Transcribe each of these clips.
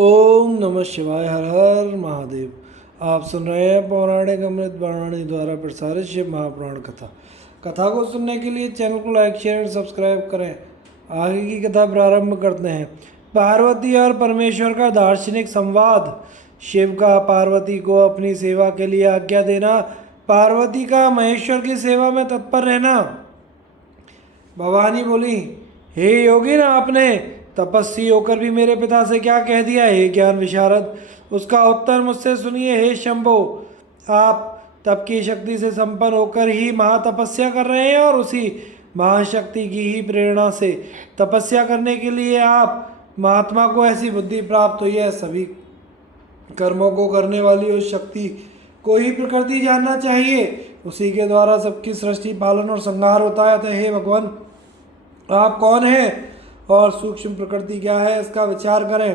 ओम नमः शिवाय। हर हर महादेव। आप सुन रहे हैं पौराणिक अमृत वाणी द्वारा प्रसारित शिव महापुराण कथा। कथा को सुनने के लिए चैनल को लाइक शेयर और सब्सक्राइब करें। आगे की कथा प्रारंभ करते हैं। पार्वती और परमेश्वर का दार्शनिक संवाद। शिव का पार्वती को अपनी सेवा के लिए आज्ञा देना, पार्वती का महेश्वर की सेवा में तत्पर रहना। भवानी बोली, हे योगिन, आपने तपस्वी होकर भी मेरे पिता से क्या कह दिया? हे ज्ञान विशारद, उसका उत्तर मुझसे सुनिए। हे शंभो, आप तप की शक्ति से संपन्न होकर ही महातपस्या कर रहे हैं और उसी महाशक्ति की ही प्रेरणा से तपस्या करने के लिए आप महात्मा को ऐसी बुद्धि प्राप्त हुई है। सभी कर्मों को करने वाली उस शक्ति को ही प्रकृति जानना चाहिए। उसी के द्वारा सबकी सृष्टि, पालन और संहार होता है। अतः हे भगवान, आप कौन हैं और सूक्ष्म प्रकृति क्या है, इसका विचार करें।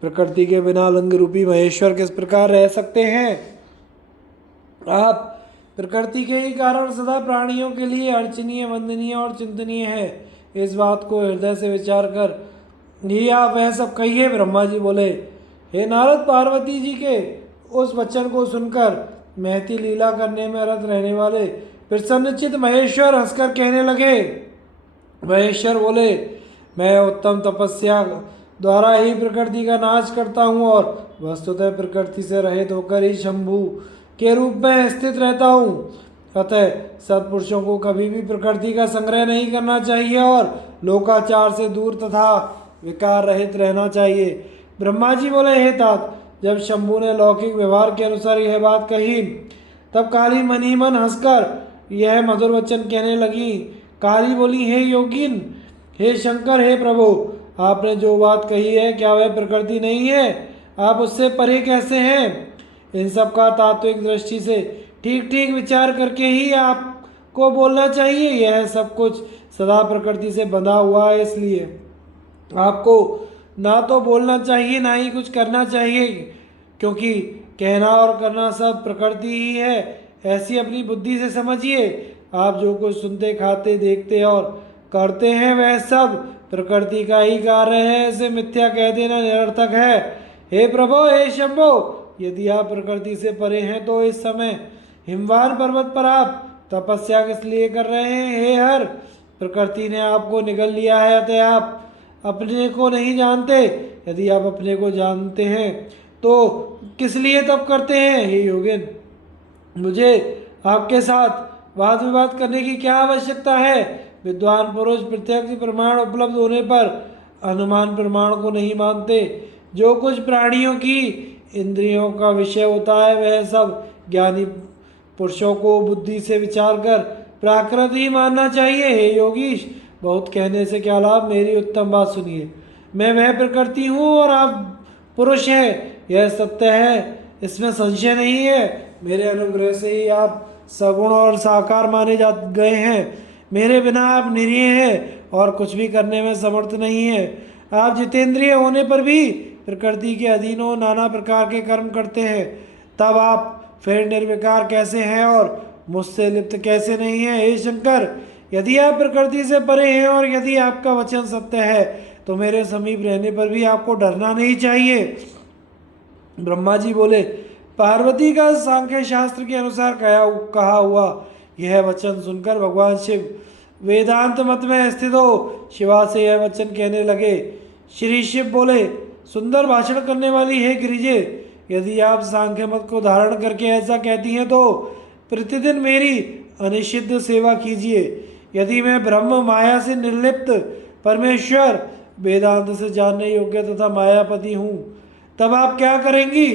प्रकृति के बिना लिंग रूपी महेश्वर किस प्रकार रह सकते हैं? आप प्रकृति के ही कारण सदा प्राणियों के लिए अर्चनीय, वंदनीय और चिंतनीय है। इस बात को हृदय से विचार कर ही आप वह सब कहिए। ब्रह्मा जी बोले, हे नारद, पार्वती जी के उस वचन को सुनकर महती लीला करने में रत रहने वाले प्रसन्नचित महेश्वर हंसकर कहने लगे। महेश्वर बोले, मैं उत्तम तपस्या द्वारा ही प्रकृति का नाश करता हूँ और वस्तुतः प्रकृति से रहित होकर ही शंभु के रूप में स्थित रहता हूँ। अतः सत्पुरुषों को कभी भी प्रकृति का संग्रह नहीं करना चाहिए और लोकाचार से दूर तथा विकार रहित रहना चाहिए। ब्रह्मा जी बोले, हे तात, जब शंभु ने लौकिक व्यवहार के अनुसार यह बात कही, तब काली मनी मन हंसकर यह मधुर वचन कहने लगी। काली बोली, हे योगिन, हे शंकर, हे प्रभु, आपने जो बात कही है, क्या वह प्रकृति नहीं है? आप उससे परे कैसे हैं? इन सब का तात्विक दृष्टि से ठीक ठीक विचार करके ही आपको बोलना चाहिए। यह सब कुछ सदा प्रकृति से बंधा हुआ है, इसलिए आपको ना तो बोलना चाहिए ना ही कुछ करना चाहिए, क्योंकि कहना और करना सब प्रकृति ही है। ऐसी अपनी बुद्धि से समझिए। आप जो कुछ सुनते, खाते, देखते और करते हैं, वह सब प्रकृति का ही कार्य है। इसे मिथ्या कह देना निरर्थक है। हे प्रभो, हे शंभो, यदि आप प्रकृति से परे हैं तो इस समय हिमवान पर्वत पर आप तपस्या किस लिए कर रहे हैं? हे हर, प्रकृति ने आपको निगल लिया है, अतः आप अपने को नहीं जानते। यदि आप अपने को जानते हैं तो किस लिए तप करते हैं? हे योगिन, मुझे आपके साथ वाद विवाद करने की क्या आवश्यकता है? विद्वान पुरुष प्रत्यक्ष प्रमाण उपलब्ध होने पर अनुमान प्रमाण को नहीं मानते। जो कुछ प्राणियों की इंद्रियों का विषय होता है, वह सब ज्ञानी पुरुषों को बुद्धि से विचार कर प्राकृत ही मानना चाहिए। हे योगीश, बहुत कहने से क्या लाभ, मेरी उत्तम बात सुनिए। मैं वह प्रकृति हूँ और आप पुरुष हैं, यह सत्य है, इसमें संशय नहीं है। मेरे अनुग्रह से ही आप सगुण और साकार माने जा गए हैं। मेरे बिना आप निरीह हैं और कुछ भी करने में समर्थ नहीं है। आप जितेंद्रिय होने पर भी प्रकृति के अधीन हो नाना प्रकार के कर्म करते हैं, तब आप फिर निर्विकार कैसे हैं और मुझसे लिप्त कैसे नहीं हैं? हे शंकर, यदि आप प्रकृति से परे हैं और यदि आपका वचन सत्य है, तो मेरे समीप रहने पर भी आपको डरना नहीं चाहिए। ब्रह्मा जी बोले, पार्वती का सांख्य शास्त्र के अनुसार कहा हुआ यह वचन सुनकर भगवान शिव वेदांत मत में स्थित हो शिवा से यह वचन कहने लगे। श्री शिव बोले, सुंदर भाषण करने वाली है गिरिजे, यदि आप सांख्य मत को धारण करके ऐसा कहती हैं तो प्रतिदिन मेरी अनिषिद्ध सेवा कीजिए। यदि मैं ब्रह्म, माया से निर्लिप्त परमेश्वर, वेदांत से जानने योग्य तथा मायापति हूँ, तब आप क्या करेंगी?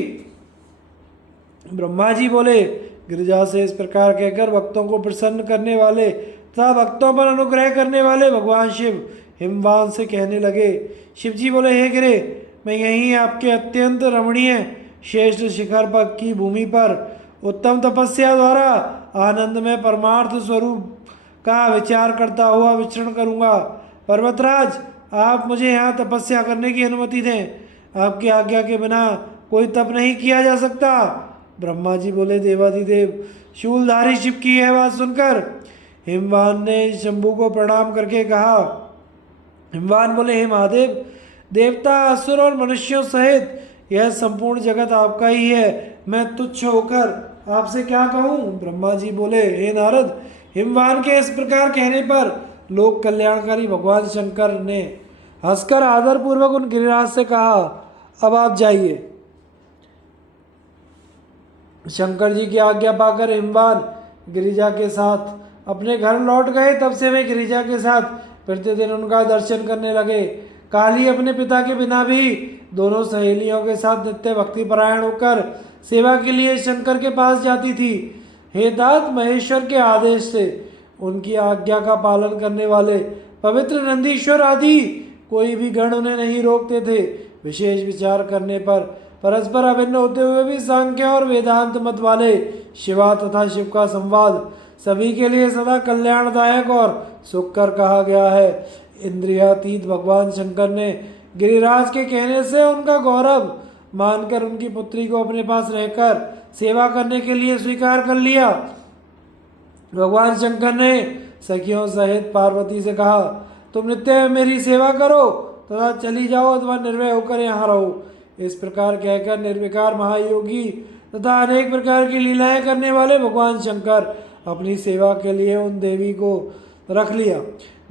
ब्रह्मा जी बोले, गिरिजा से इस प्रकार कहकर भक्तों को प्रसन्न करने वाले तथा भक्तों पर अनुग्रह करने वाले भगवान शिव हिमवान से कहने लगे। शिव जी बोले, हे गिरे, मैं यहीं आपके अत्यंत रमणीय श्रेष्ठ शिखर पर की भूमि पर उत्तम तपस्या द्वारा आनंद में परमार्थ स्वरूप का विचार करता हुआ विचरण करूँगा। पर्वतराज, आप मुझे यहाँ तपस्या करने की अनुमति दें। आपकी आज्ञा के बिना कोई तप नहीं किया जा सकता। ब्रह्मा जी बोले, देवाधिदेव शूलधारी शिव की यह बात सुनकर हिमवान ने शंभु को प्रणाम करके कहा। हिमवान बोले, हे महादेव, देवता, असुर और मनुष्यों सहित यह संपूर्ण जगत आपका ही है। मैं तुच्छ होकर आपसे क्या कहूँ। ब्रह्मा जी बोले, हे नारद, हिमवान के इस प्रकार कहने पर लोक कल्याणकारी भगवान शंकर ने हंसकर आदरपूर्वक उन गिरिराज से कहा, अब आप जाइए। शंकर जी की आज्ञा पाकर हिमवान गिरिजा के साथ अपने घर लौट गए। तब से वे गिरिजा के साथ प्रतिदिन उनका दर्शन करने लगे। काली अपने पिता के बिना भी दोनों सहेलियों के साथ नित्य भक्ति परायण होकर सेवा के लिए शंकर के पास जाती थी। हे तात, महेश्वर के आदेश से उनकी आज्ञा का पालन करने वाले पवित्र नंदीश्वर आदि कोई भी गण उन्हें नहीं रोकते थे। विशेष विचार करने पर परस्पर अभिन्न होते हुए भी सांख्य और वेदांत मत वाले शिवा तथा शिव का संवाद सभी के लिए सदा कल्याणदायक और सुखकर कहा गया है। इंद्रियातीत भगवान शंकर ने गिरिराज के कहने से उनका गौरव मानकर उनकी पुत्री को अपने पास रहकर सेवा करने के लिए स्वीकार कर लिया। भगवान शंकर ने सखियों सहित पार्वती से कहा, तुम नित्य मेरी सेवा करो तथा चली जाओ अथवा निर्भय होकर यहाँ रहो। इस प्रकार कहकर निर्विकार महायोगी तथा अनेक प्रकार की लीलाएं करने वाले भगवान शंकर अपनी सेवा के लिए उन देवी को रख लिया।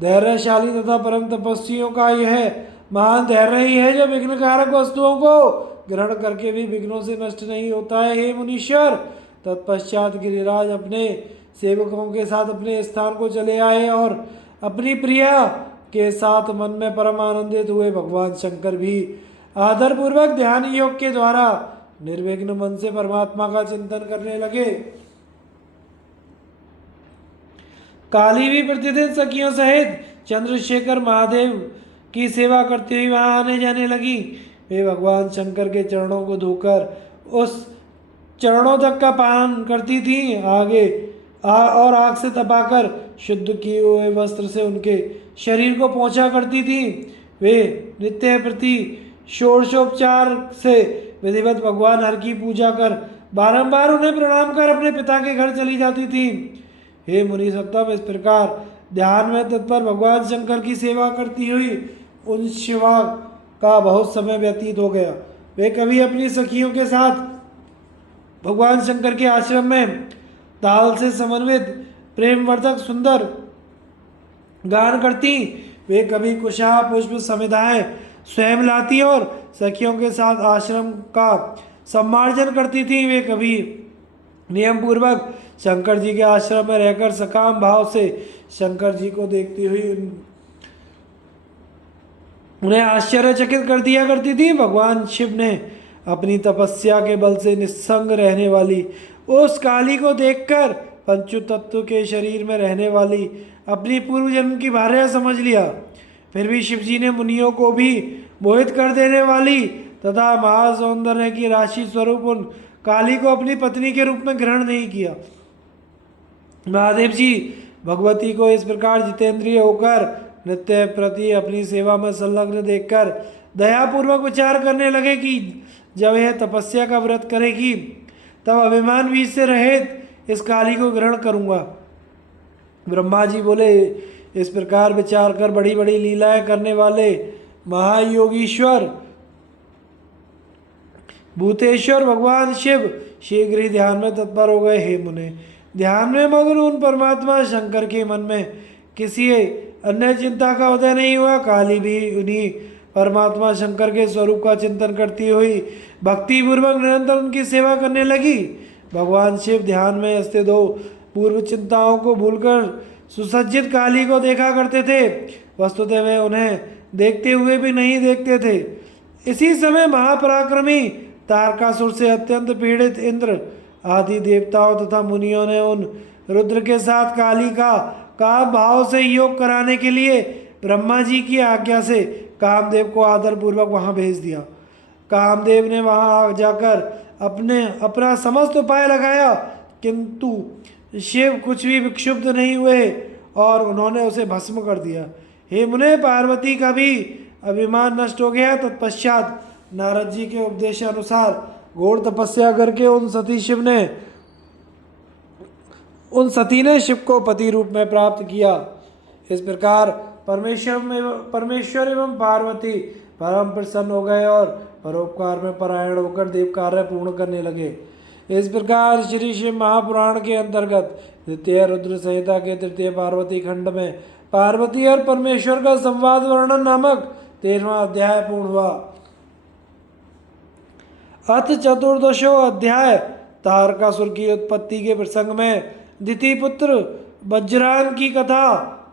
धैर्यशाली तथा परम तपस्वियों का यह महान धैर्य ही है जो विघ्नकारक वस्तुओं को ग्रहण करके भी विघ्नों से नष्ट नहीं होता है। हे मुनीश्वर, तत्पश्चात गिरिराज अपने सेवकों के साथ अपने स्थान को चले आए और अपनी प्रिया के साथ मन में परम आनंदित हुए। भगवान शंकर भी आदरपूर्वक ध्यान योग के द्वारा निर्विघ्न मन से परमात्मा का चिंतन करने लगे। काली भी प्रतिदिन सखियों सहित चंद्रशेखर महादेव की सेवा करती हुई वहां आने जाने लगी। वे भगवान शंकर के चरणों को धोकर उस चरणों तक का पान करती थी। और आग से तपाकर शुद्ध किए हुए वस्त्र से उनके शरीर को पोंछा करती थी। वे नित्य प्रति षोडशोपचार से विधिवत भगवान हर की पूजा कर बारंबार उन्हें प्रणाम कर अपने पिता के घर चली जाती थी। हे मुनि सत्तम, इस प्रकार ध्यान में तत्पर भगवान शंकर की सेवा करती हुई उन शिवा का बहुत समय व्यतीत हो गया। वे कभी अपनी सखियों के साथ भगवान शंकर के आश्रम में ताल से समन्वित प्रेमवर्धक सुंदर गान करती। वे कभी कुशा पुष्प समिधाएं स्वयं लाती और सखियों के साथ आश्रम का सम्मार्जन करती थी। वे कभी नियम पूर्वक शंकर जी के आश्रम में रहकर सकाम भाव से शंकर जी को देखती हुई उन्हें आश्चर्यचकित कर दिया करती थी। भगवान शिव ने अपनी तपस्या के बल से निस्संग रहने वाली उस काली को देखकर पंचु तत्व के शरीर में रहने वाली अपनी पूर्व जन्म की भार्या समझ लिया। फिर भी शिव जी ने मुनियों को भी मोहित कर देने वाली तथा महासौंदर्य की राशि स्वरूप उन काली को अपनी पत्नी के रूप में ग्रहण नहीं किया। महादेव जी भगवती को इस प्रकार जितेंद्रिय होकर नित्य प्रति अपनी सेवा में संलग्न देखकर दयापूर्वक विचार करने लगे कि जब यह तपस्या का व्रत करेगी तब अभिमान बीज से रहित इस काली को ग्रहण करूँगा। ब्रह्मा जी बोले, इस प्रकार विचार कर बड़ी बड़ी लीलाएं करने वाले महायोगीश्वर भूतेश्वर भगवान शिव शीघ्र ही ध्यान में तत्पर हो गए। हे मुने, ध्यान में मग्न उन परमात्मा शंकर के मन में किसी अन्य चिंता का उदय नहीं हुआ। काली भी उन्हीं परमात्मा शंकर के स्वरूप का चिंतन करती हुई भक्ति पूर्वक निरंतर उनकी सेवा करने लगी। भगवान शिव ध्यान में स्थित हो पूर्व चिंताओं को भूलकर सुसज्जित काली को देखा करते थे। वस्तुतः वे उन्हें देखते हुए भी नहीं देखते थे। इसी समय महापराक्रमी तारकासुर से अत्यंत पीड़ित इंद्र आदि देवताओं तथा मुनियों ने उन रुद्र के साथ काली का काम भाव से योग कराने के लिए ब्रह्मा जी की आज्ञा से कामदेव को आदरपूर्वक वहां भेज दिया। कामदेव ने वहां जाकर अपना समस्त उपाय लगाया, किंतु शिव कुछ भी विक्षुब्ध नहीं हुए और उन्होंने उसे भस्म कर दिया। हे मुने, पार्वती का भी अभिमान नष्ट हो गया। तत्पश्चात नारद जी के उपदेशानुसार घोर तपस्या करके उन सती ने शिव को पति रूप में प्राप्त किया। इस प्रकार परमेश्वर एवं पार्वती परम प्रसन्न हो गए और परोपकार में परायण होकर देव कार्य पूर्ण करने लगे। इस प्रकार श्री शिव महापुराण के अंतर्गत द्वितीय रुद्र संहिता के तृतीय पार्वती खंड में पार्वती और परमेश्वर का संवाद वर्णन नामक 13वां अध्याय पूर्ण हुआ। अथ चतुर्दशो अध्याय तारकासुर की उत्पत्ति के प्रसंग में दिति पुत्र वज्रांग की कथा,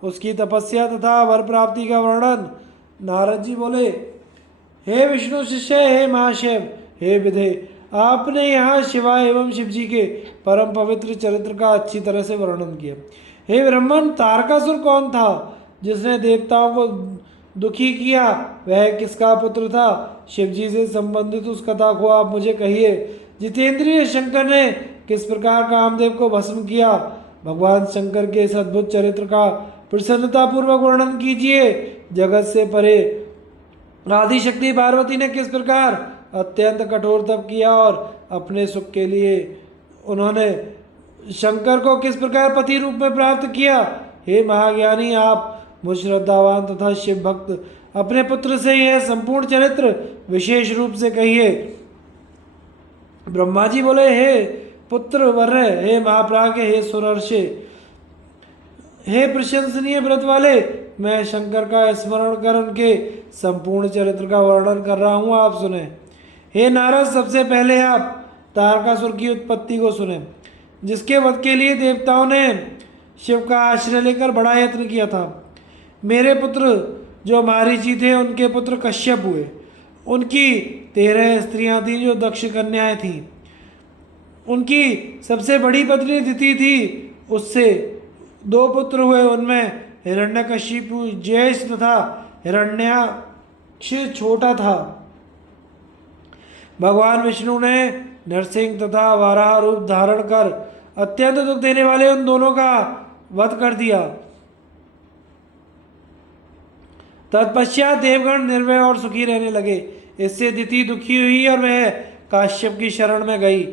उसकी तपस्या तथा वर प्राप्ति का वर्णन। नारद जी बोले, हे विष्णु शिष्य, हे महाशिव, हे विधे, आपने यहाँ शिवा एवं शिव जी के परम पवित्र चरित्र का अच्छी तरह से वर्णन किया। हे ब्रह्मन, तारकासुर कौन था जिसने देवताओं को दुखी किया? वह किसका पुत्र था? शिव जी से संबंधित उस कथा को आप मुझे कहिए। जितेंद्रिय शंकर ने किस प्रकार कामदेव को भस्म किया? भगवान शंकर के इस अद्भुत चरित्र का प्रसन्नता पूर्वक वर्णन कीजिए। जगत से परे आदिशक्ति पार्वती ने किस प्रकार अत्यंत कठोर तप किया और अपने सुख के लिए उन्होंने शंकर को किस प्रकार पति रूप में प्राप्त किया? हे महाज्ञानी, आप मुझ श्रद्धावान तथा शिव भक्त अपने पुत्र से यह संपूर्ण चरित्र विशेष रूप से कहिए। ब्रह्मा जी बोले, हे पुत्र वर्य, हे महाप्राज्ञ, हे सुरर्षि, हे प्रशंसनीय व्रत वाले, मैं शंकर का स्मरण कर उनके संपूर्ण चरित्र का वर्णन कर रहा हूँ, आप सुने। हे नारद, सबसे पहले आप तारकासुर की उत्पत्ति को सुने, जिसके वध के लिए देवताओं ने शिव का आश्रय लेकर बड़ा यत्न किया था। मेरे पुत्र जो मारीची थे, उनके पुत्र कश्यप हुए। उनकी 13 स्त्रियां थीं जो दक्ष कन्याएं थीं। उनकी सबसे बड़ी पत्नी दिति थी, उससे 2 पुत्र हुए। उनमें हिरण्यकशिपु ज्येष्ठ तथा हिरण्याक्ष छोटा था। भगवान विष्णु ने नरसिंह तथा वाराह रूप धारण कर अत्यंत दुख देने वाले उन दोनों का वध कर दिया। तत्पश्चात देवगण निर्भय और सुखी रहने लगे। इससे दिति दुखी हुई और वह काश्यप की शरण में गई।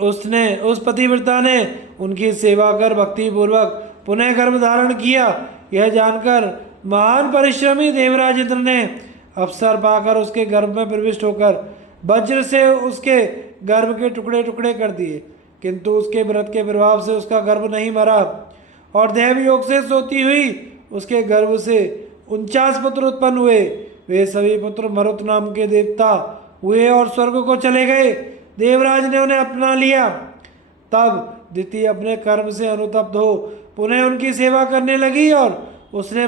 उस पतिव्रता ने उनकी सेवा कर भक्ति पूर्वक पुनः गर्भ धारण किया। यह जानकर महान परिश्रमी देवराज इंद्र ने अवसर पाकर उसके गर्भ में प्रविष्ट होकर वज्र से उसके गर्भ के टुकड़े टुकड़े कर दिए, किंतु उसके व्रत के प्रभाव से उसका गर्भ नहीं मरा और दैव योग से सोती हुई उसके गर्भ से 49 पुत्र उत्पन्न हुए। वे सभी पुत्र मरुत नाम के देवता हुए और स्वर्ग को चले गए। देवराज ने उन्हें अपना लिया। तब दिति अपने कर्म से अनुतप्त हो पुनः उनकी सेवा करने लगी और उसने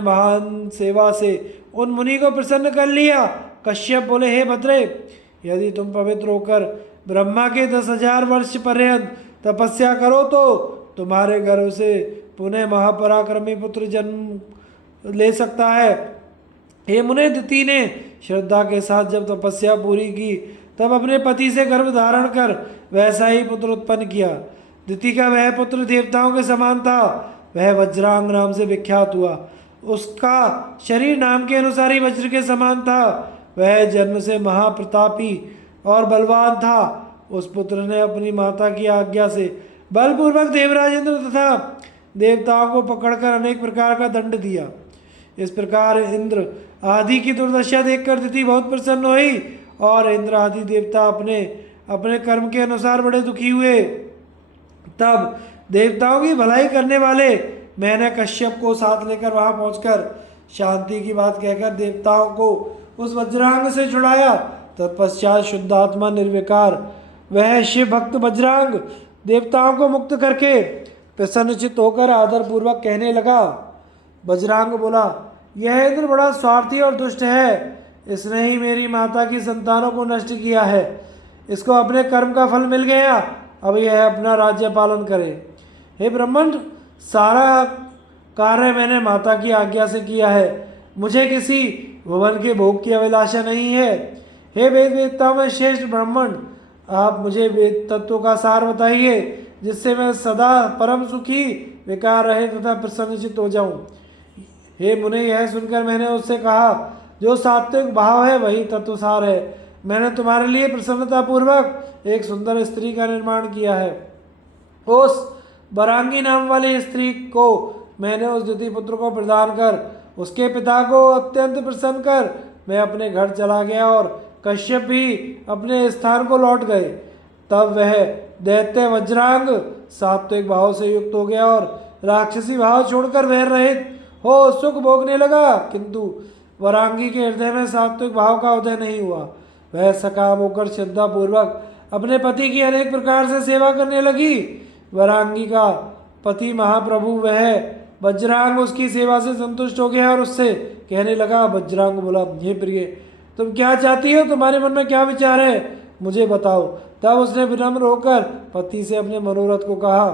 महान सेवा से उन मुनि को प्रसन्न कर लिया। कश्यप बोले, हे भद्रे, यदि तुम पवित्र होकर ब्रह्मा के 10,000 वर्ष पर्यंत तपस्या करो तो तुम्हारे गर्भ से पुनः महापराक्रमी पुत्र जन्म ले सकता है। हे मुने, दिति ने श्रद्धा के साथ जब तपस्या पूरी की तब अपने पति से गर्भ धारण कर वैसा ही पुत्र उत्पन्न किया। दिति का वह पुत्र देवताओं के समान था। वह वज्रांग नाम से विख्यात हुआ। उसका शरीर नाम के अनुसार ही वज्र के समान था। वह जन्म से महाप्रतापी और बलवान था। उस पुत्र ने अपनी माता की आज्ञा से बलपूर्वक देवराज इंद्र तथा देवताओं को पकड़कर अनेक प्रकार का दंड दिया। इस प्रकार इंद्र आदि की दुर्दशा देखकर दिति बहुत प्रसन्न हुई और इंद्र आदि देवता अपने अपने कर्म के अनुसार बड़े दुखी हुए। तब देवताओं की भलाई करने वाले मैंने कश्यप को साथ लेकर वहां पहुंचकर शांति की बात कहकर देवताओं को उस वज्रांग से छुड़ाया। तत्पश्चात शुद्धात्मा निर्विकार वह शिव भक्त वज्रांग देवताओं को मुक्त करके प्रसन्नचित होकर आदरपूर्वक कहने लगा। वज्रांग बोला, यह इंद्र बड़ा स्वार्थी और दुष्ट है। इसने ही मेरी माता की संतानों को नष्ट किया है। इसको अपने कर्म का फल मिल गया। अब यह अपना राज्य पालन करे। हे ब्रह्मंड, सारा कार्य मैंने माता की आज्ञा से किया है। मुझे किसी भुवन के भोग की अभिलाषा नहीं है। हे वेद वेदताओं में श्रेष्ठ ब्राह्मण, आप मुझे वेद तत्वों का सार बताइए, जिससे मैं सदा परम सुखी विकार रहे तथा प्रसन्नचित हो जाऊं। हे मुने, यह सुनकर मैंने उससे कहा, जो सात्विक भाव है वही तत्वसार है। मैंने तुम्हारे लिए प्रसन्नतापूर्वक एक सुंदर स्त्री का निर्माण किया है। उस बरांगी नाम वाली स्त्री को मैंने उस द्वितीय पुत्र को प्रदान कर उसके पिता को अत्यंत प्रसन्न कर मैं अपने घर चला गया और कश्यप भी अपने स्थान को लौट गए। तब वह दैत्य वज्रांग सात्विक भाव से युक्त हो गया और राक्षसी भाव छोड़कर वैर रहित हो सुख भोगने लगा, किंतु वरांगी के हृदय में सात्विक भाव का उदय नहीं हुआ। वह सकाम होकर श्रद्धा पूर्वक अपने पति की अनेक प्रकार से सेवा करने लगी। वरांगी का पति महाप्रभु वह वज्रांग उसकी सेवा से संतुष्ट हो गया और उससे कहने लगा। वज्रांग बोला, हे प्रिय, तुम क्या चाहती हो? तुम्हारे मन में क्या विचार है, मुझे बताओ। तब उसने विनम्र होकर पति से अपने मनोरथ को कहा।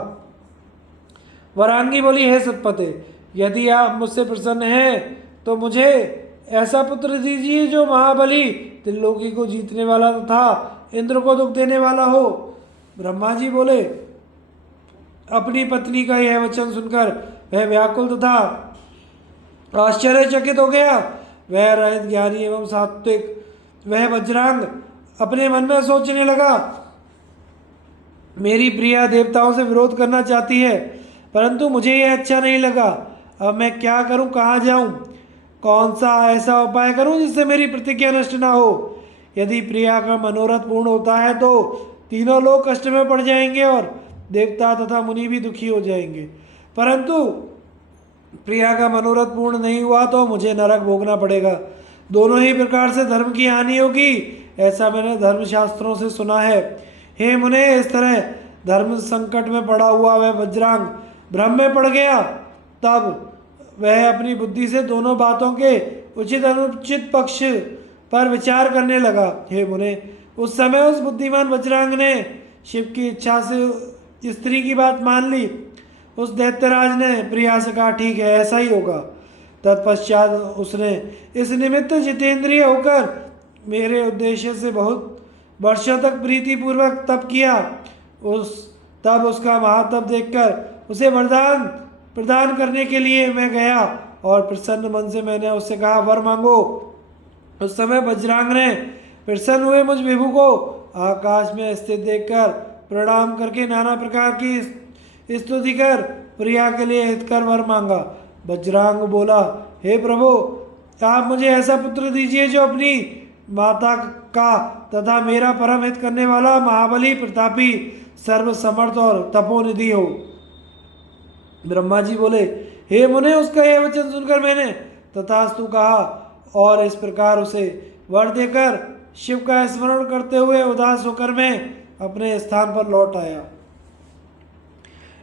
वरांगी बोली, हे सतपते, यदि आप मुझसे प्रसन्न हैं तो मुझे ऐसा पुत्र दीजिए जो महाबली, त्रिलोकी को जीतने वाला तथा इंद्र को दुख देने वाला हो। ब्रह्मा जी बोले, अपनी पत्नी का यह वचन सुनकर वह व्याकुल तथा आश्चर्यचकित हो गया। वह रहित ज्ञानी एवं सात्विक वह वज्रांग अपने मन में सोचने लगा, मेरी प्रिया देवताओं से विरोध करना चाहती है, परंतु मुझे यह अच्छा नहीं लगा। अब मैं क्या करूं, कहाँ जाऊं, कौन सा ऐसा उपाय करूं जिससे मेरी प्रतिज्ञा नष्ट ना हो। यदि प्रिया का मनोरथ पूर्ण होता है तो तीनों लोग कष्ट में पड़ जाएंगे और देवता तथा मुनि भी दुखी हो जाएंगे, परंतु प्रिया का मनोरथ पूर्ण नहीं हुआ तो मुझे नरक भोगना पड़ेगा। दोनों ही प्रकार से धर्म की हानि होगी, ऐसा मैंने धर्मशास्त्रों से सुना है। हे मुने, इस तरह धर्म संकट में पड़ा हुआ वह वज्रांग भ्रम में पड़ गया। तब वह अपनी बुद्धि से दोनों बातों के उचित अनुचित पक्ष पर विचार करने लगा। हे मुने, उस समय उस बुद्धिमान वज्रांग ने शिव की इच्छा से स्त्री की बात मान ली। उस दैत्यराज ने प्रिया से कहा, ठीक है, ऐसा ही होगा। तत्पश्चात उसने इस निमित्त जितेंद्रिय होकर मेरे उद्देश्य से बहुत वर्षों तक प्रीतिपूर्वक तप किया। तब उसका महातप देखकर उसे वरदान प्रदान करने के लिए मैं गया और प्रसन्न मन से मैंने उससे कहा, वर मांगो। उस समय वज्रांग ने प्रसन्न हुए मुझ विभु को आकाश में स्थित देखकर प्रणाम करके नाना प्रकार की स्तुति कर प्रिया के लिए हितकर वर मांगा। वज्रांग बोला, हे प्रभु, आप मुझे ऐसा पुत्र दीजिए जो अपनी माता का तथा मेरा परम हित करने वाला, महाबली, प्रतापी, सर्वसमर्थ और तपोनिधि हो। ब्रह्मा जी बोले, हे मुने, उसका यह वचन सुनकर मैंने तथास्तु कहा और इस प्रकार उसे वर देकर शिव का स्मरण करते हुए उदास होकर मैं अपने स्थान पर लौट आया।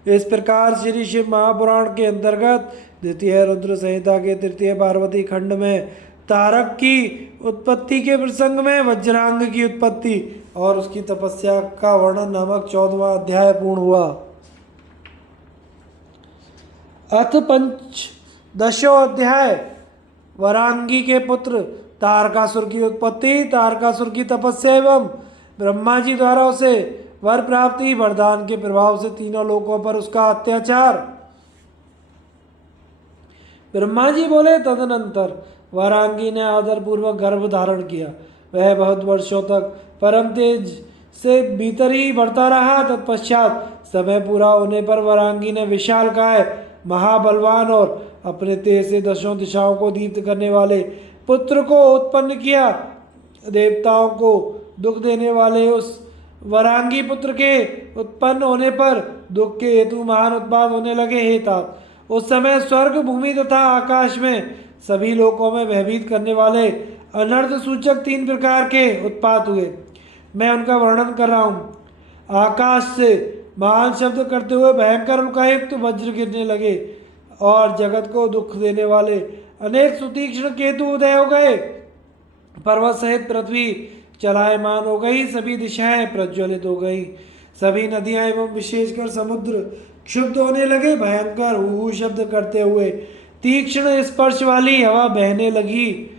इस प्रकार श्री शिव महापुराण के अंतर्गत द्वितीय रुद्र संहिता के तृतीय पार्वती खंड में तारक की उत्पत्ति के प्रसंग में वज्रांग की उत्पत्ति और उसकी तपस्या का वर्णन नामक 14वां अध्याय पूर्ण हुआ। अथ पंचदशो अध्याय वरांगी के पुत्र तारकासुर की उत्पत्ति, तारकासुर की तपस्या एवं ब्रह्मा जी द्वारा उसे वर प्राप्ति, वरदान के प्रभाव से तीनों लोकों पर उसका अत्याचार। ब्रह्मा जी बोले, तदनंतर वरांगी ने आदर पूर्वक गर्भ धारण किया। वह बहुत वर्षों तक परम तेज से भीतर ही बढ़ता रहा। तत्पश्चात समय पूरा होने पर वरांगी ने विशाल काय, महाबलवान और अपने तेज से दशों दिशाओं को दीप्त करने वाले पुत्र को उत्पन्न किया। देवताओं को दुख देने वाले उस वरांगी पुत्र के उत्पन्न होने पर दुख के हेतु महान उत्पात होने लगे। हे तात, उस समय स्वर्ग, भूमि तथा आकाश में सभी लोकों में भयभीत करने वाले अनर्थ सूचक 3 प्रकार के उत्पात हुए। मैं उनका वर्णन कर रहा हूँ। आकाश से महान शब्द करते हुए भयंकर उल्कायुक्त वज्र गिरने लगे और जगत को दुख देने वाले अनेक सुतीक्ष्ण केतु उदय हो गए। पर्वत सहित पृथ्वी चलायमान हो गई, सभी दिशाएं प्रज्वलित हो गई, सभी नदियां एवं विशेषकर समुद्र क्षुब्ध होने लगे। भयंकर हू शब्द करते हुए तीक्ष्ण स्पर्श वाली हवा बहने लगी,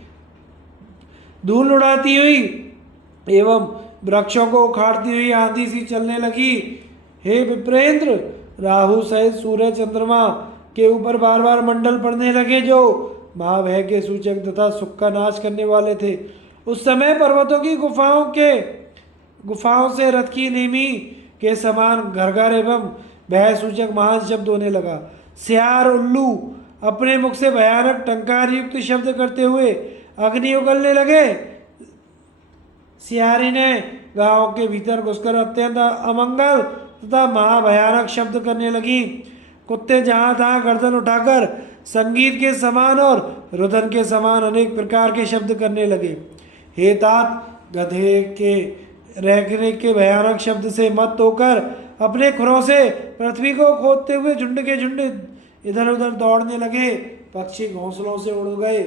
धूल उड़ाती हुई एवं वृक्षों को उखाड़ती हुई आंधी सी चलने लगी। हे विप्रेंद्र, राहु सहित सूर्य चंद्रमा के ऊपर बार बार मंडल पड़ने लगे जो महाभय के सूचक तथा सुख का नाश करने वाले थे। उस समय पर्वतों की गुफाओं से रथ की नेमी के समान घरघर एवं भय सूचक महान शब्द होने लगा। सियार, उल्लू अपने मुख से भयानक टंकार युक्त शब्द करते हुए अग्नि उगलने लगे। सियारी ने गांव के भीतर घुसकर अत्यंत अमंगल तथा महाभयानक शब्द करने लगी। कुत्ते जहां तहां गर्दन उठाकर संगीत के समान और रुदन के समान अनेक प्रकार के शब्द करने लगे। हे तात, गधे के रैकने के भयानक शब्द से मत होकर अपने खुरों से पृथ्वी को खोदते हुए झुंड के झुंड इधर उधर दौड़ने लगे। पक्षी घोंसलों से उड़ गए।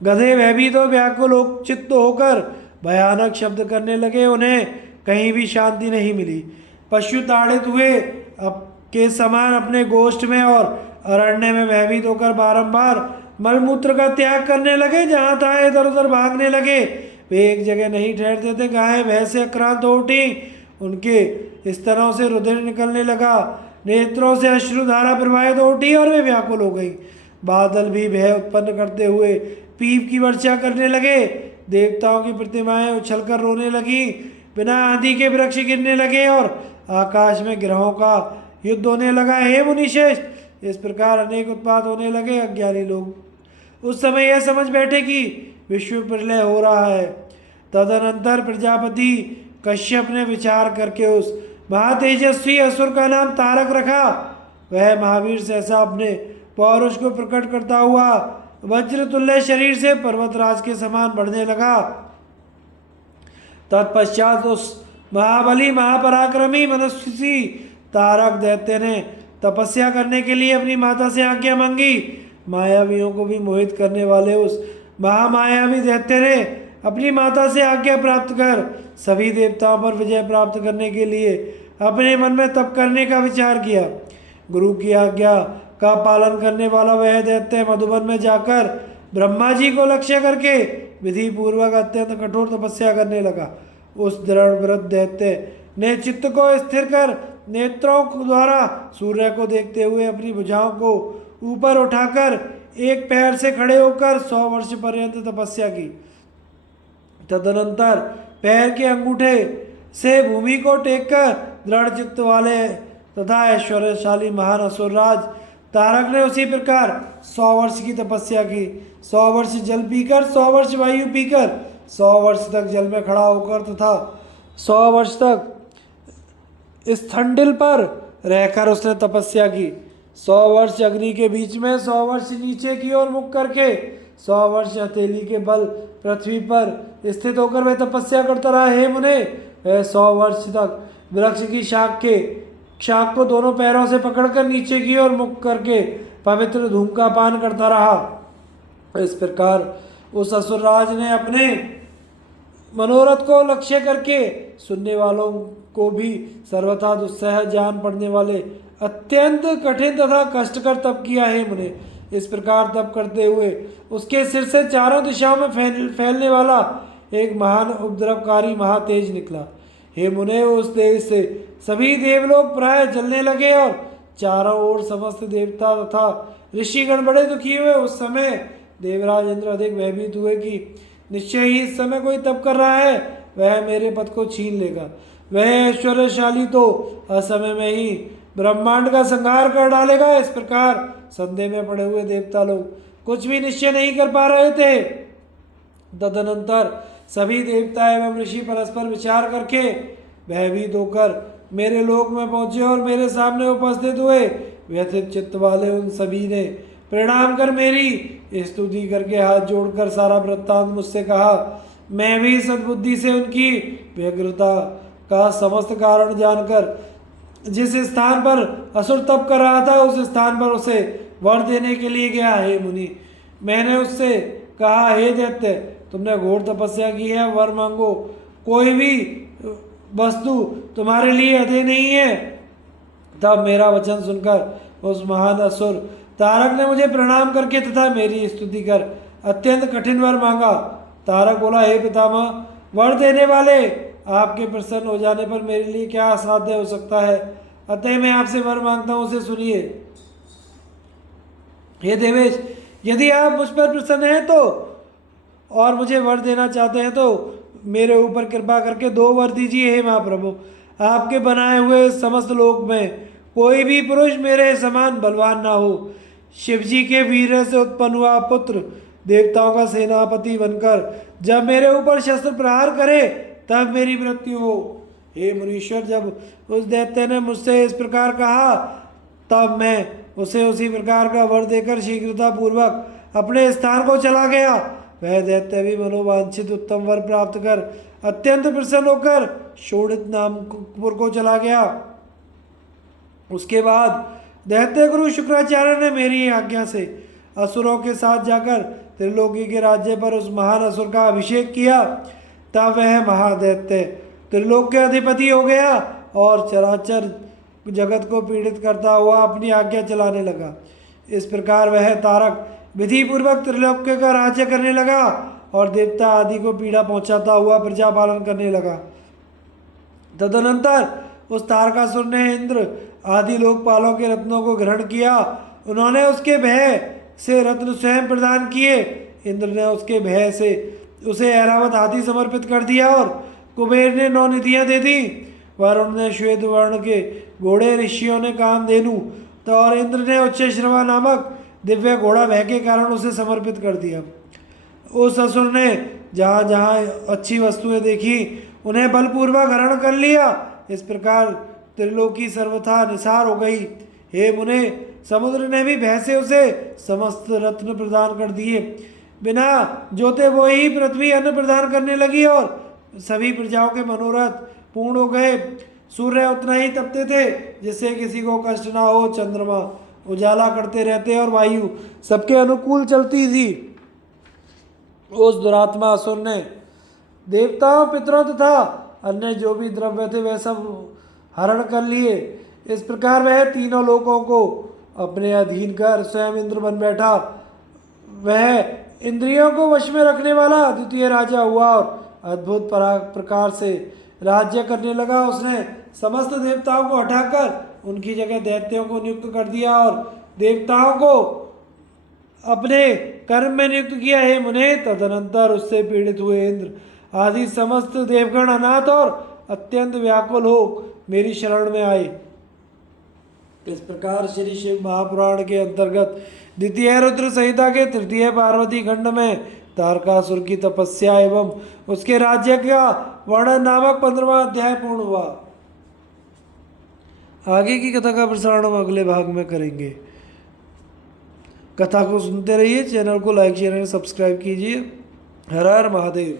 गधे भयभीत और व्याकुल चित्त होकर भयानक शब्द करने लगे। उन्हें कहीं भी शांति नहीं मिली। पशु ताड़ित हुए के समान अपने गोष्ठ में और अरण्य में भयभीत होकर बारंबार मलमूत्र का त्याग करने लगे। जहां तहां इधर उधर भागने लगे। वे एक जगह नहीं ठहरते थे। गायें भय से आक्रांत हो उठी। उनके स्तनों से रुधिर निकलने लगा। नेत्रों से अश्रुधारा प्रवाहित हो उठी और वे व्याकुल हो गई। बादल भी भय उत्पन्न करते हुए पीप की वर्षा करने लगे। देवताओं की प्रतिमाएं उछलकर रोने लगी। बिना आंधी के वृक्ष गिरने लगे और आकाश में ग्रहों का युद्ध होने लगा। हे मुनिश्रेष्ठ, इस प्रकार अनेक उत्पात होने लगे। अज्ञानी लोग उस समय यह समझ बैठे कि विश्व प्रलय हो रहा है। तदनंतर प्रजापति कश्यप ने विचार करके उस महातेजस्वी असुर का नाम तारक रखा। वह महावीर सहसा अपने पौरुष को प्रकट करता हुआ वज्र तुल्य शरीर से पर्वतराज के समान बढ़ने लगा। तत्पश्चात उस महाबली महापराक्रमी मनस्वी तारक दैत्य ने तपस्या करने के लिए अपनी माता से आज्ञा मांगी। मायावियों को भी मोहित करने वाले उस महामायावी दैत्य ने अपनी माता से आज्ञा प्राप्त कर सभी देवताओं पर विजय प्राप्त करने के लिए अपने मन में तप करने का विचार किया। गुरु की आज्ञा का पालन करने वाला वह दैत्य मधुबन में जाकर ब्रह्मा जी को लक्ष्य करके विधि पूर्वक अत्यंत कठोर तपस्या करने लगा। उस दृढ़ व्रत दैत्य ने चित्त को स्थिर कर नेत्रों द्वारा सूर्य को देखते हुए अपनी भुजाओं को ऊपर उठाकर एक पैर से खड़े होकर 100 वर्ष पर्यंत तपस्या की। तदनंतर पैर के अंगूठे से भूमि को टेककर दृढ़ चित्त वाले तथा ऐश्वर्यशाली महान असुरराज तारक ने उसी प्रकार 100 वर्ष की तपस्या की। 100 वर्ष जल पीकर, 100 वर्ष वायु पीकर, 100 वर्ष तक जल में खड़ा होकर तथा 100 वर्ष तक इस ठंडिल पर रहकर उसने तपस्या की। 100 वर्ष अग्नि के बीच में, 100 वर्ष नीचे की ओर मुख करके, 100 वर्ष हथेली के बल पृथ्वी पर स्थित होकर वह तपस्या करता रहा। हे मुने, वह 100 वर्ष तक वृक्ष की शाख को दोनों पैरों से पकड़कर नीचे की ओर मुख करके पवित्र धूम का पान करता रहा। इस प्रकार उस असुरराज ने अपने मनोरथ को लक्ष्य करके सुनने वालों को भी सर्वथा दुस्सह जान पड़ने वाले अत्यंत कठिन तथा कष्टकर तप किया। हे मुने, इस प्रकार तप करते हुए उसके सिर से चारों दिशाओं में फैलने वाला एक महान उपद्रवकारी महातेज निकला। हे मुने, उस तेज से सभी देवलोक प्राय जलने लगे और चारों ओर समस्त देवता तथा ऋषिगण बड़े दुखी हुए। उस समय देवराज इंद्र अधिक भयभीत हुए कि निश्चय ही इस समय कोई तप कर रहा है, वह मेरे पद को छीन लेगा। वह ऐश्वर्यशाली तो असमय में ही ब्रह्मांड का संहार कर डालेगा। इस प्रकार संदेह में पड़े हुए देवता लोग कुछ भी निश्चय नहीं कर पा रहे थे। तदनंतर सभी देवता एवं ऋषि परस्पर विचार करके भयभीत होकर मेरे लोक में पहुंचे और मेरे सामने उपस्थित हुए। व्यथित चित्त वाले उन सभी ने प्रणाम कर मेरी स्तुति करके हाथ जोड़कर सारा वृत्तांत मुझसे कहा। मैं भी सद्बुद्धि से उनकी व्यग्रता का समस्त कारण जानकर जिस स्थान पर असुर तप कर रहा था उस स्थान पर उसे वर देने के लिए गया। हे मुनि, मैंने उससे कहा, हे दैत्य, तुमने घोर तपस्या की है, वर मांगो, कोई भी वस्तु तुम्हारे लिए अधेय नहीं है। तब मेरा वचन सुनकर उस महान असुर तारक ने मुझे प्रणाम करके तथा मेरी स्तुति कर अत्यंत कठिन वर मांगा। तारक बोला, हे पितामह, वर देने वाले, आपके प्रसन्न हो जाने पर मेरे लिए क्या असाध्य हो सकता है, अतः मैं आपसे वर मांगता हूँ, उसे सुनिए। हे देवेश, यदि आप मुझ पर प्रसन्न हैं तो और मुझे वर देना चाहते हैं तो मेरे ऊपर कृपा करके 2 वर दीजिए। हे महाप्रभु, आपके बनाए हुए समस्त लोक में कोई भी पुरुष मेरे समान बलवान ना हो। शिवजी के वीर्य से उत्पन्न हुआ पुत्र देवताओं का सेनापति बनकर जब मेरे ऊपर शस्त्र प्रहार करे तब मेरी मृत्यु हो। हे मुनीश्वर, जब उस दैत्य ने मुझसे इस प्रकार कहा तब मैं उसे उसी प्रकार का वर देकर शीघ्रता पूर्वक अपने स्थान को चला गया। वह दैत्य भी मनोवांछित उत्तम वर प्राप्त कर अत्यंत प्रसन्न होकर शोणित नामपुर को चला गया। उसके बाद दैत्य गुरु शुक्राचार्य ने मेरी आज्ञा से असुरों के साथ जाकर त्रिलोकी के राज्य पर उस महान असुर का अभिषेक किया। तब वह महादैत्य त्रिलोक के अधिपति हो गया और चराचर जगत को पीड़ित करता हुआ अपनी आज्ञा चलाने लगा। इस प्रकार वह तारक विधि पूर्वक त्रिलोक का राज्य करने लगा और देवता आदि को पीड़ा पहुंचाता हुआ प्रजा पालन करने लगा। तदनंतर उस तारकासुर ने इंद्र आदि लोकपालों के रत्नों को ग्रहण किया। उन्होंने उसके भय से रत्न स्वयं प्रदान किए। इंद्र ने उसके भय से उसे ऐरावत हाथी समर्पित कर दिया और कुबेर ने 9 निधियां दे दी। वरुण ने श्वेत वर्ण के घोड़े, ऋषियों ने कामधेनु तो और इंद्र ने उच्च श्रवा नामक दिव्य घोड़ा भय के कारण उसे समर्पित कर दिया। उस असुर ने जहाँ जहाँ अच्छी वस्तुएं देखी उन्हें बलपूर्वक हरण कर लिया। इस प्रकार त्रिलोकी सर्वथा निसार हो गई। हे मुने, समुद्र ने भी भय से उसे समस्त रत्न प्रदान कर दिए। बिना जोते वो ही पृथ्वी अन्न प्रदान करने लगी और सभी प्रजाओं के मनोरथ पूर्ण हो गए। सूर्य उतना ही तपते थे जिससे किसी को कष्ट ना हो। चंद्रमा उजाला करते रहते और वायु सबके अनुकूल चलती थी। उस दुरात्मा असुर ने देवताओं, पितरों तथा अन्य जो भी द्रव्य थे वह सब हरण कर लिए। इस प्रकार वह तीनों लोकों को अपने अधीन कर स्वयं इंद्र बन बैठा। वह इंद्रियों को वश में रखने वाला द्वितीय राजा हुआ और अद्भुत प्रकार से राज्य करने लगा। उसने समस्त देवताओं को हटाकर उनकी जगह दैत्यों को नियुक्त कर दिया और देवताओं को अपने कर्म में नियुक्त किया। हे मुने, तदनंतर उससे पीड़ित हुए इंद्र आदि समस्त देवगण अनाथ और अत्यंत व्याकुल हो मेरी शरण में आए। इस प्रकार श्री शिव महापुराण के अंतर्गत द्वितीय रुद्र संहिता के तृतीय पार्वती खंड में तारकासुर की तपस्या एवं उसके राज्य का वर्णन नामक 15वां अध्याय पूर्ण हुआ। आगे की कथा का प्रसारण हम अगले भाग में करेंगे। कथा को सुनते रहिए। चैनल को लाइक शेयर और सब्सक्राइब कीजिए। हर हर महादेव।